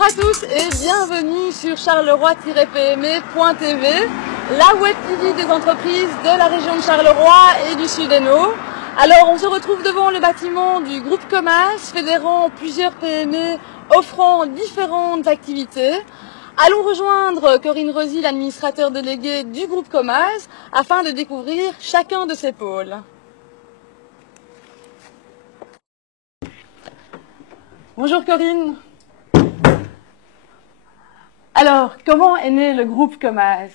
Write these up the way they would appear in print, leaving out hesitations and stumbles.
Bonjour à tous et bienvenue sur charleroi-pme.tv, la web TV des entreprises de la région de Charleroi et du Sud-Hainaut. Alors on se retrouve devant le bâtiment du groupe Comas, fédérant plusieurs PME offrant différentes activités. Allons rejoindre Corinne Rosy, l'administrateur délégué du groupe Comas, afin de découvrir chacun de ses pôles. Bonjour Corinne. Alors, comment est né le groupe Comas?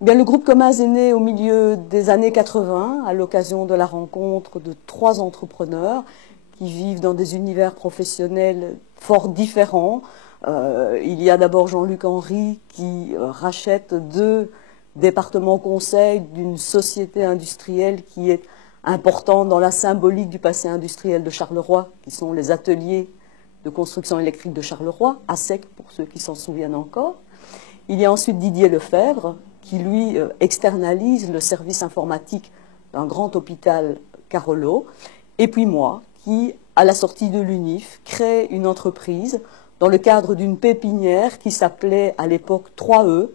Bien, le groupe Comas est né au milieu des années 80, à l'occasion de la rencontre de 3 entrepreneurs qui vivent dans des univers professionnels fort différents. Il y a d'abord Jean-Luc Henry qui rachète 2 départements conseils d'une société industrielle qui est importante dans la symbolique du passé industriel de Charleroi, qui sont les ateliers de construction électrique de Charleroi, ASEC pour ceux qui s'en souviennent encore. Il y a ensuite Didier Lefebvre qui lui externalise le service informatique d'un grand hôpital Carolo, et puis moi qui, à la sortie de l'UNIF, crée une entreprise dans le cadre d'une pépinière qui s'appelait à l'époque 3E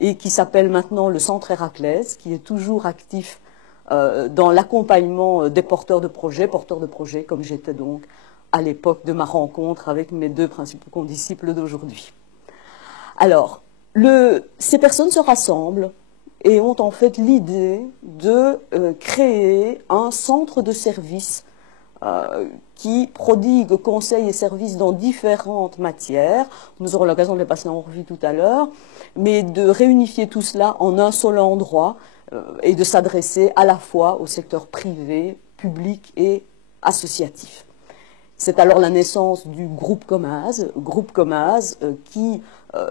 et qui s'appelle maintenant le Centre Héraclès, qui est toujours actif dans l'accompagnement des porteurs de projets comme j'étais donc à l'époque de ma rencontre avec mes 2 principaux condisciples d'aujourd'hui. Alors, ces personnes se rassemblent et ont en fait l'idée de créer un centre de services qui prodigue conseils et services dans différentes matières. Nous aurons l'occasion de les passer en revue tout à l'heure, mais de réunifier tout cela en un seul endroit et de s'adresser à la fois au secteur privé, public et associatif. C'est alors la naissance du groupe Comas qui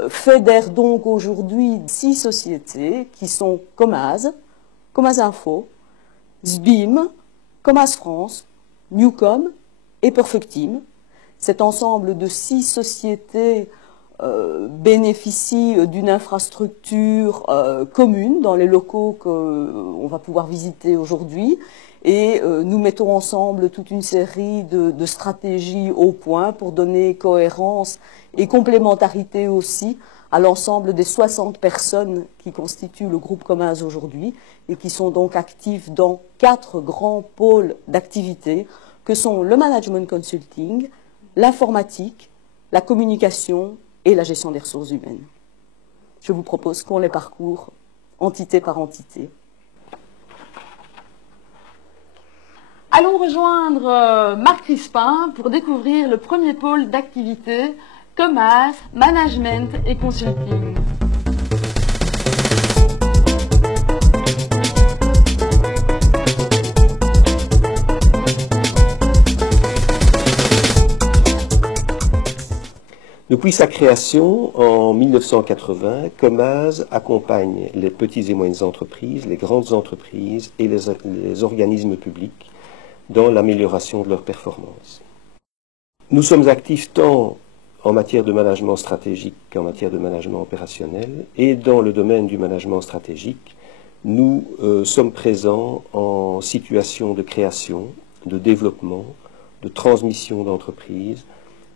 fédère donc aujourd'hui 6 sociétés qui sont Comas, Comas Info, SBIM, Comas France, Newcom et Perfectim. Cet ensemble de 6 sociétés bénéficie d'une infrastructure commune dans les locaux qu'on va pouvoir visiter aujourd'hui. Et nous mettons ensemble toute une série de stratégies au point pour donner cohérence et complémentarité aussi à l'ensemble des 60 personnes qui constituent le groupe Comas aujourd'hui et qui sont donc actifs dans 4 grands pôles d'activité que sont le management consulting, l'informatique, la communication et la gestion des ressources humaines. Je vous propose qu'on les parcourt entité par entité. Allons rejoindre Marc Crispin pour découvrir le premier pôle d'activité, Comas, Management et Consulting. Depuis sa création en 1980, Comas accompagne les petites et moyennes entreprises, les grandes entreprises et les organismes publics dans l'amélioration de leurs performances. Nous sommes actifs tant en matière de management stratégique qu'en matière de management opérationnel, et dans le domaine du management stratégique, nous sommes présents en situation de création, de développement, de transmission d'entreprise,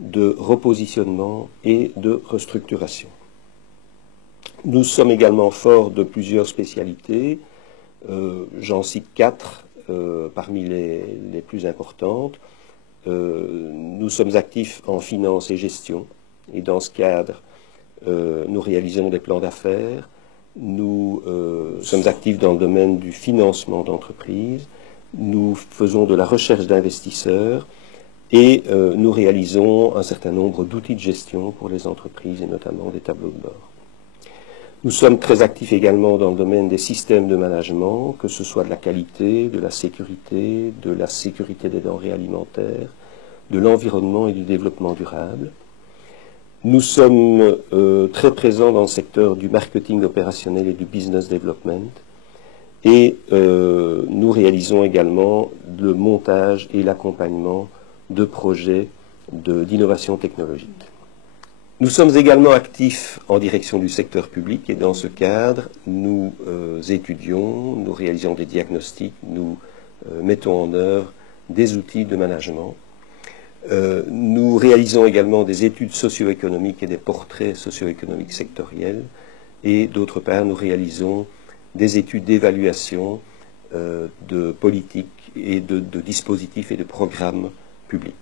de repositionnement et de restructuration. Nous sommes également forts de plusieurs spécialités, j'en cite 4 parmi les plus importantes. Nous sommes actifs en finance et gestion, et dans ce cadre, nous réalisons des plans d'affaires. Nous sommes actifs dans le domaine du financement d'entreprises. Nous faisons de la recherche d'investisseurs et nous réalisons un certain nombre d'outils de gestion pour les entreprises et notamment des tableaux de bord. Nous sommes très actifs également dans le domaine des systèmes de management, que ce soit de la qualité, de la sécurité des denrées alimentaires, de l'environnement et du développement durable. Nous sommes très présents dans le secteur du marketing opérationnel et du business development. Et nous réalisons également le montage et l'accompagnement de projets d'innovation technologique. Nous sommes également actifs en direction du secteur public et dans ce cadre, nous étudions, nous réalisons des diagnostics, nous mettons en œuvre des outils de management. Nous réalisons également des études socio-économiques et des portraits socio-économiques sectoriels. Et d'autre part, nous réalisons des études d'évaluation de politiques et de dispositifs et de programmes publics.